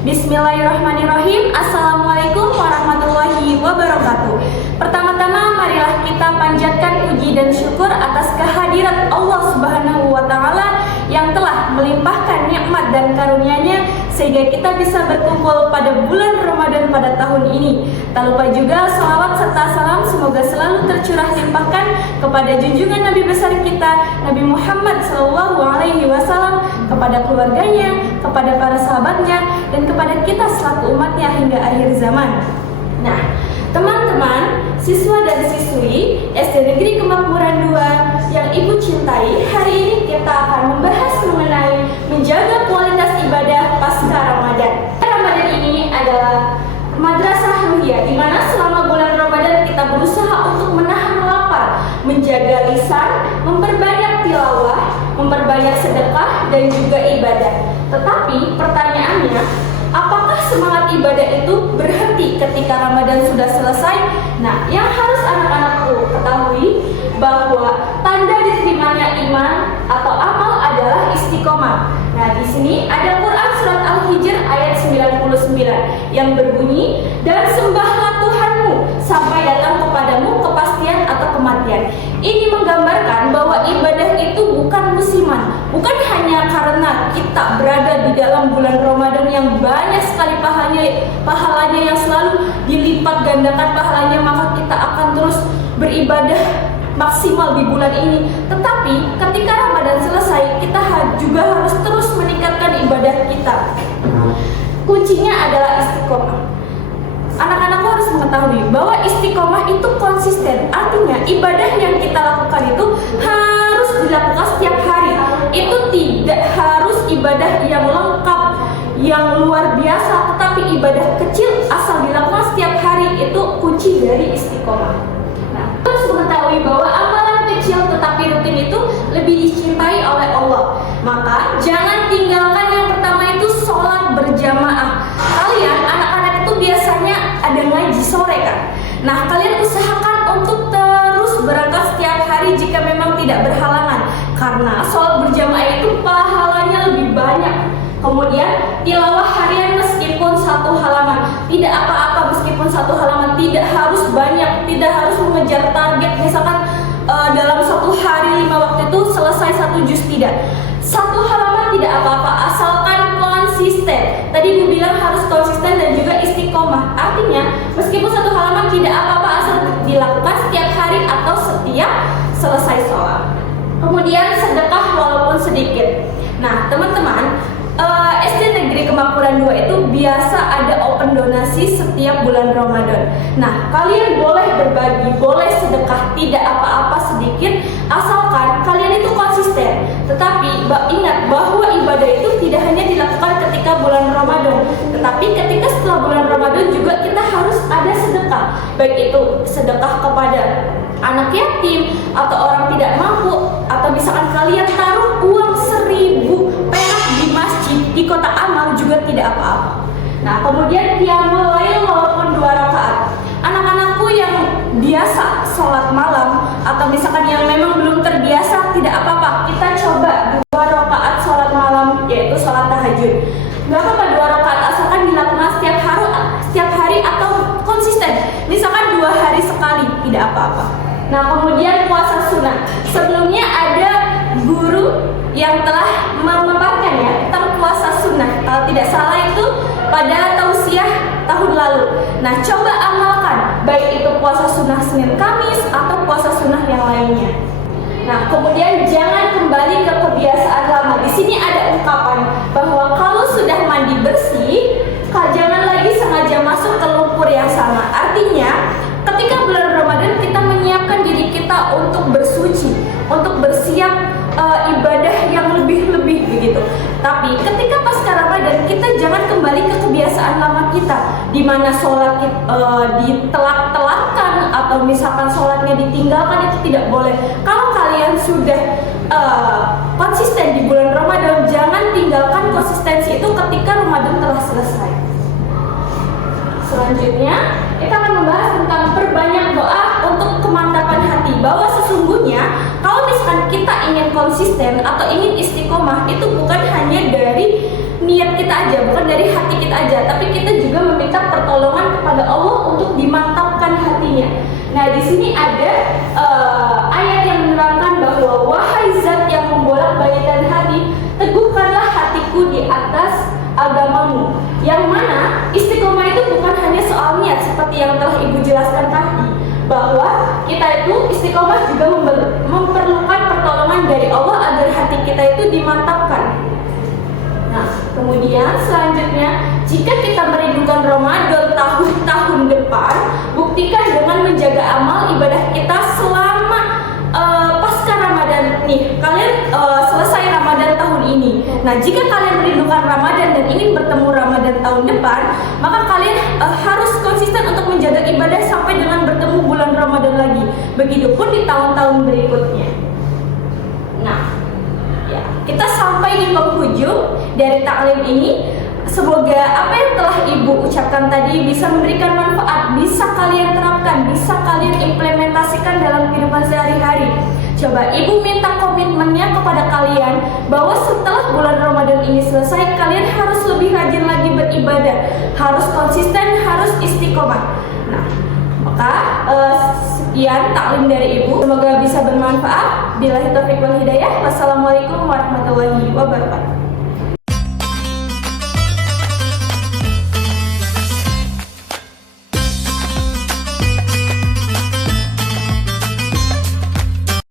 Bismillahirrahmanirrahim. Assalamualaikum warahmatullahi wabarakatuh. Pertama-tama marilah kita panjatkan puji dan syukur atas kehadirat Allah Subhanahu wa taala yang telah melimpahkan nikmat dan karunia-Nya sehingga kita bisa berkumpul pada bulan Ramadan pada tahun ini. Tak lupa juga salawat serta salam semoga selalu tercurah limpahkan kepada junjungan Nabi besar kita Nabi Muhammad SAW, kepada keluarganya, kepada para sahabatnya, dan kepada kita selaku umatnya hingga akhir zaman. Nah, teman-teman, siswa dan siswi SD Negeri Kemakmuran 2 yang Ibu cintai, hari ini kita akan membahas mengenai menjaga kualitas ibadah pasca Ramadan. Ramadan ini adalah madrasah ruhiyah, di mana selama bulan Ramadan kita berusaha untuk menahan lapar, menjaga lisan, memperbanyak tilawah, memperbanyak sedekah dan juga ibadah. Tetapi pertanyaannya, apakah semangat ibadah itu berhenti ketika Ramadan sudah selesai? Nah, yang harus anak-anakku ketahui bahwa tanda diterimanya iman atau amal adalah istiqomah. Nah, di sini ada Quran surat Al-Hijr ayat 99 yang berbunyi, "Dan sembahlah Tuhanmu sampai datang kepadamu kepastian atau kematian." Ini menggambarkan bahwa ibadah itu bukan musiman, bukan hanya karena kita berada di dalam bulan Ramadan yang banyak sekali pahalanya yang selalu dilipat gandakan pahalanya, maka kita akan terus beribadah maksimal di bulan ini. Tetapi ketika Ramadan selesai, kita juga harus terus meningkatkan ibadah kita. Kuncinya adalah istiqomah. Anak-anakku harus mengetahui bahwa istiqomah itu konsisten. Artinya ibadah yang kita lakukan itu harus dilakukan setiap hari. Itu tidak harus ibadah yang lengkap, yang luar biasa, tetapi ibadah kecil asal dilakukan setiap hari, itu kunci dari istiqomah. Nah, harus mengetahui bahwa amalan kecil tetapi rutin itu lebih dicintai oleh Allah. Maka jangan tinggalkan yang pertama itu sholat berjamaah. Kalian anak-anak itu biasanya ada ngaji sore kan? Nah, kalian usahakan untuk terus berangkat setiap hari jika memang tidak berhalangan, karena sholat berjamaah itu pahalanya lebih banyak. Kemudian tilawah harian meskipun satu halaman, tidak apa-apa meskipun satu halaman, tidak harus banyak, tidak harus mengejar target. Misalkan dalam satu hari 5 waktu itu selesai 1 juz, tidak. Satu halaman tidak apa-apa, asalkan konsisten. Tadi Ibu bilang harus konsisten dan juga istiqomah. Artinya meskipun satu halaman tidak apa-apa asal dilakukan setiap hari atau setiap selesai sholat. Kemudian sedekah walaupun sedikit. Nah, teman-teman, SD Negeri Kemakmuran 2 itu biasa ada open donasi setiap bulan Ramadan. Nah, kalian boleh berbagi, boleh sedekah, tidak apa-apa sedikit, asalkan kalian itu konsisten. Tetapi ingat bahwa ibadah itu tidak hanya dilakukan ketika bulan Ramadan, tetapi ketika setelah bulan Ramadan juga kita harus ada sedekah. Baik itu sedekah kepada anak yatim atau orang tidak mampu, atau misalkan kalian taruh uang 1.000 perak di masjid, di kotak amal juga tidak apa-apa. Nah, kemudian qiyamul lail walaupun 2 rakaat. Anak-anakku yang biasa sholat malam atau misalkan yang memang belum terbiasa, tidak apa-apa, kita coba 2 rakaat sholat malam, yaitu sholat tahajud. Gak apa-apa 2 rakaat asalkan dilakukan setiap hari atau konsisten. Misalkan 2 hari sekali, tidak apa-apa. Nah, kemudian puasa sunnah. Sebelumnya ada guru yang telah memaparkan ya tentang puasa sunnah. Kalau tidak salah itu pada tausiah tahun lalu. Nah, coba amalkan, baik itu puasa sunnah Senin Kamis atau puasa sunnah yang lainnya. Nah, kemudian jangan kembali ke kebiasaan lama. Di sini ada ungkapan bahwa kalau sudah mandi bersih, jangan lagi sengaja masuk ke lumpur yang sama. Artinya, ketika bulan Ramadan kita menyiapkan diri kita untuk bersuci, untuk bersiap ibadah yang lebih-lebih begitu. Tapi ketika pasca Ramadan kita jangan kembali ke kebiasaan lama kita, di mana sholat ditelak-telakkan atau misalkan sholatnya ditinggalkan, itu tidak boleh. Kalau kalian sudah konsisten di bulan Ramadan, jangan tinggalkan konsistensi itu ketika Ramadan telah selesai. Selanjutnya kita akan membahas tentang perbanyak doa untuk kemantapan hati, bahwa sesungguhnya kalau misalkan kita ingin konsisten atau ingin istiqomah, itu bukan hanya dari niat kita aja, bukan dari hati kita aja, Yang mana istiqomah itu bukan hanya soal niat seperti yang telah Ibu jelaskan tadi, bahwa kita itu istiqomah juga memerlukan pertolongan dari Allah agar hati kita itu dimantapkan. Nah, kemudian selanjutnya, jika kita merindukan Ramadan tahun-tahun depan, buktikan dengan menjaga amal ibadah kita selama pasca Ramadan nih. Kalian selesai Ramadan tahun ini. Nah, jika kalian merindukan Ramadan dan ingin bertemu Ramadan tahun depan, maka kalian harus konsisten untuk menjaga ibadah sampai dengan bertemu bulan Ramadan lagi. Begitupun di tahun-tahun berikutnya. Nah, ya, kita sampai di penghujung dari taklim ini. Semoga apa yang telah Ibu ucapkan tadi bisa memberikan manfaat, bisa kalian terapkan, bisa kalian implementasikan dalam kehidupan sehari-hari. Coba Ibu minta komitmennya kepada kalian bahwa setelah bulan Ramadan ini selesai, kalian harus lebih rajin lagi beribadah, harus konsisten, harus istiqomah. Nah, maka sekian taklim dari Ibu. Semoga bisa bermanfaat. Billahi taufiq wal hidayah. Wassalamualaikum warahmatullahi wabarakatuh.